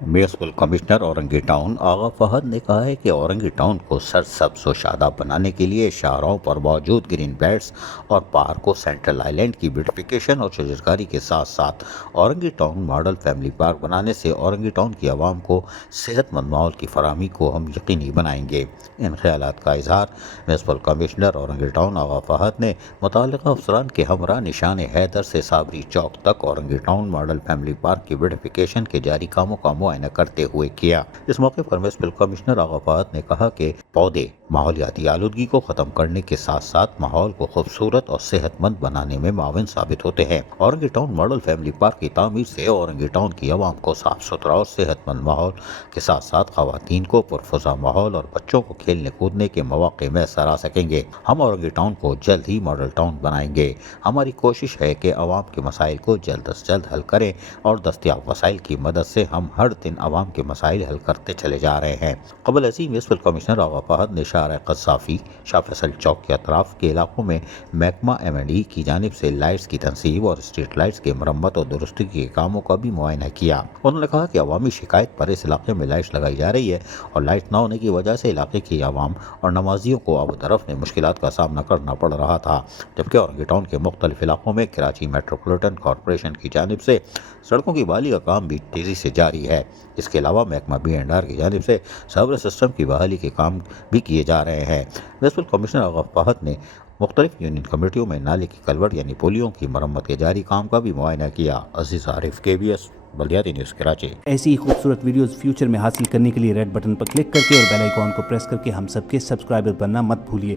Municipal commissioner Orangi town آغا فہد نے کہا ہے کہ اورنگی ٹاؤن کو سرسبز و شاداب بنانے کے لیے شاہراہوں پر موجود گرین بیلٹس اور پارک کو سینٹرل آئیلینڈ کی بیوٹیفیکیشن اور شجرکاری کے ساتھ ساتھ Orangi town model family park بنانے سے اورنگی ٹاؤن کی عوام کو صحت مند ماحول کی فراہمی کو ہم یقینی بنائیں گے۔ ان خیالات کا اظہار میونسپل کمشنر اورنگی ٹاؤن آغا فہد نے متعلقہ افسران کے ہمراہ نشان حیدر سے صابری چوک تک Orangi town model family park کی بیوٹیفیکیشن کے جاری کاموں کا معائنہ کرتے ہوئے کیا۔ اس موقع پر میونسپل کمشنر آغا فہد نے کہا کہ پودے ماحولیاتی آلودگی کو ختم کرنے کے ساتھ ساتھ ماحول کو خوبصورت اور صحت مند بنانے میں معاون ثابت ہوتے ہیں۔ Orangi town model family park کی تعمیر سے اورنگی ٹاؤن کی عوام کو صاف ستھرا اور صحت مند ماحول کے ساتھ ساتھ خواتین کو پرفضا ماحول اور بچوں کو کھیلنے کودنے کے مواقع میسر آ سکیں گے۔ ہم اورنگی ٹاؤن کو جلد ہی ماڈل ٹاؤن بنائیں گے۔ ہماری کوشش ہے کہ عوام کے مسائل کو جلد از جلد حل کریں اور دستیاب وسائل کی مدد سے ہم ہر دن عوام کے مسائل حل کرتے چلے جا رہے ہیں۔ قبل ازیں میونسپل کمشنر آغا فہد نے شارع قذافی، شاہ فیصل چوک کے اطراف کے علاقوں میں محکمہ M&E کی جانب سے لائٹس کی تنصیب اور اسٹریٹ لائٹس کی مرمت اور درستی کے کاموں کا بھی معائنہ کیا۔ انہوں نے کہا کہ عوامی شکایت پر اس علاقے میں لائٹس لگائی جا رہی ہے اور لائٹ نہ ہونے کی وجہ سے علاقے کی عوام اور نمازیوں کو آب و درف میں مشکلات کا سامنا کرنا پڑ رہا تھا، جبکہ اورنگی ٹاؤن کے مختلف علاقوں میں کراچی میٹروپولیٹن کارپوریشن کی جانب سے سڑکوں کی بحالی کا کام بھی تیزی سے جاری ہے۔ اس کے علاوہ محکمہ B&R کی جانب سے سیور سسٹم کی بحالی کے کام بھی کیے جا رہے ہیں۔ میونسپل کمشنر آغا فہد نے مختلف یونین کمیٹیوں میں نالے کی کلوٹ یعنی پولیوں کی مرمت کے جاری کام کا بھی معائنہ کیا۔ عزیز عارف، KBS بلدیاتی نیوز کراچی۔ ایسی ہی خوبصورت ویڈیوز فیوچر میں حاصل کرنے کے لیے ریڈ بٹن پر کلک کر کے اور بیل آئیکن کو پریس کر کے ہم سب کے سبسکرائبر بننا مت بھولیے۔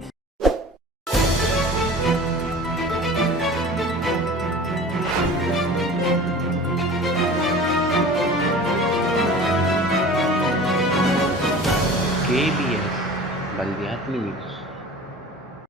KBS بلدیاتی نیوز۔